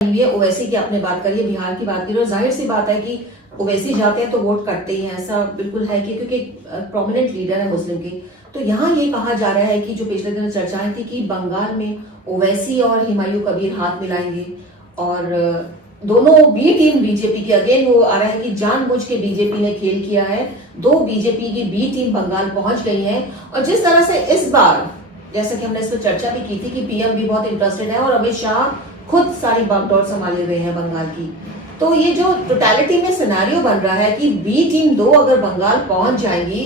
ओवैसी की आपने बात करी है, बिहार की बात करी, और जाहिर सी बात है कि ओवैसी जाते हैं तो वोट करते ही हैं, ऐसा बिल्कुल है कि क्योंकि प्रोमिनेंट लीडर है मुस्लिम के। तो यहाँ ये कहा जा रहा है कि जो पिछले दिनों चर्चाएं थी कि बंगाल में ओवैसी और हुमायूं कबीर हाथ मिलाएंगे और दोनों बी टीम बीजेपी की, अगेन वो आ रहा है कि जानबूझ के बीजेपी ने खेल किया है। दो बीजेपी की बी टीम बंगाल पहुंच गई है और जिस तरह से इस बार, जैसा कि हमने इस पर चर्चा भी की थी कि पीएम भी बहुत इंटरेस्टेड है और अमित शाह खुद सारी बागडोर संभाले हुए हैं बंगाल की। तो ये जो टोटलिटी में सिनेरियो बन रहा है कि बी टीम 2 अगर बंगाल पहुंच जाएगी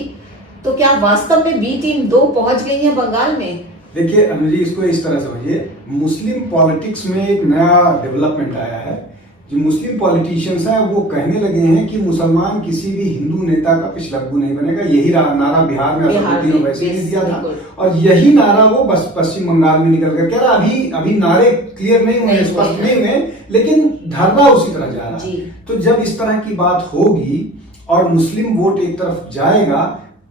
तो क्या वास्तव में बी टीम 2 पहुंच गई है बंगाल में? देखिए अनुजी, इसको इस तरह समझिए, मुस्लिम पॉलिटिक्स में एक नया डेवलपमेंट आया है। जो मुस्लिम पॉलिटिशियंस हैं वो कहने लगे हैं कि मुसलमान किसी भी हिंदू नेता का पिछलग्गू नहीं बनेगा। यही नारा बिहार में असदुद्दीन ओवैसी ने दिया था और यही नारा वो बस पश्चिम बंगाल में निकल कर कह रहा। अभी नारे क्लियर नहीं हुए, स्पष्ट नहीं हुए, लेकिन धरना उसी तरह जा रहा है। तो जब इस तरह की बात होगी और मुस्लिम वोट एक तरफ जाएगा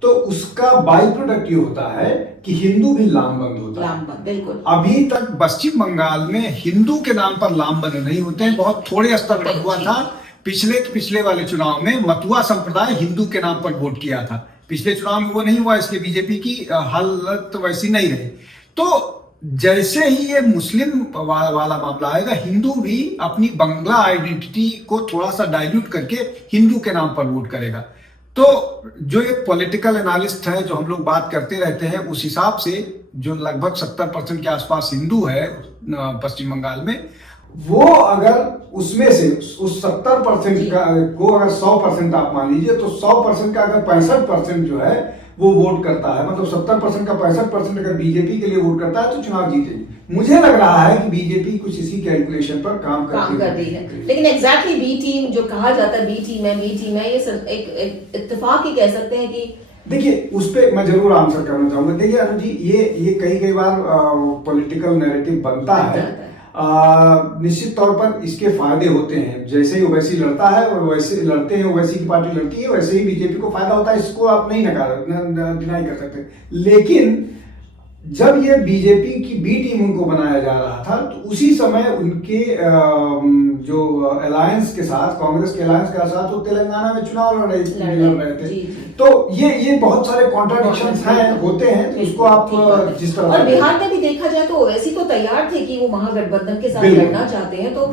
तो उसका बाई प्रोडक्ट ये होता है कि हिंदू भी लामबंद होता है। बिल्कुल। अभी तक पश्चिम बंगाल में हिंदू के नाम पर लामबंद नहीं होते हैं, बहुत थोड़े स्तर पर हुआ था। पिछले वाले चुनाव में मतुआ संप्रदाय हिंदू के नाम पर वोट किया था। पिछले चुनाव में वो नहीं हुआ, इसलिए बीजेपी की हालत वैसी नहीं रही। तो जैसे ही ये मुस्लिम वाला मामला आएगा, हिंदू भी अपनी बंगला आइडेंटिटी को थोड़ा सा डाइल्यूट करके हिंदू के नाम पर वोट करेगा। तो जो ये पॉलिटिकल एनालिस्ट है, जो हम लोग बात करते रहते हैं, उस हिसाब से जो लगभग 70% के आसपास हिंदू है पश्चिम बंगाल में, वो अगर उसमें से उस 70% का को अगर 100% आप मान लीजिए तो 100% का अगर 65% जो है वो वोट करता है, मतलब 70% का 65% अगर बीजेपी के लिए वोट करता है तो चुनाव जीतेगी। मुझे लग रहा है कि बीजेपी कुछ इसी कैलकुलेशन पर काम कर रही है। लेकिन एग्जैक्टली बी टीम जो कहा जाता है, बी टीम है, ये एक इत्तेफाक ही कह सकते हैं कि देखिए उस पर मैं जरूर आंसर करना चाहूंगा। देखिए अनु जी, ये कई बार पॉलिटिकल नैरेटिव बनता है। निश्चित तौर पर इसके फायदे होते हैं। जैसे ही ओवैसी लड़ता है, वैसे लड़ते हैं, ओवैसी की पार्टी लड़ती है, वैसे ही बीजेपी को फायदा होता है। इसको आप नहीं डिनाई कर सकते। लेकिन जब ये बीजेपी की बी टीम उनको बनाया जा रहा था तो उसी समय उनके जो अलायंस के साथ, कांग्रेस के अलायंस के साथ वो तेलंगाना में चुनाव लड़ रहे थे। तो ये बहुत सारे कॉन्ट्राडिक्शंस हैं, होते हैं। तो उसको आप जिस तरह, और बिहार में भी देखा जाए तो ओवैसी तो तैयार थे कि वो महागठबंधन के साथ लड़ना चाहते हैं। तो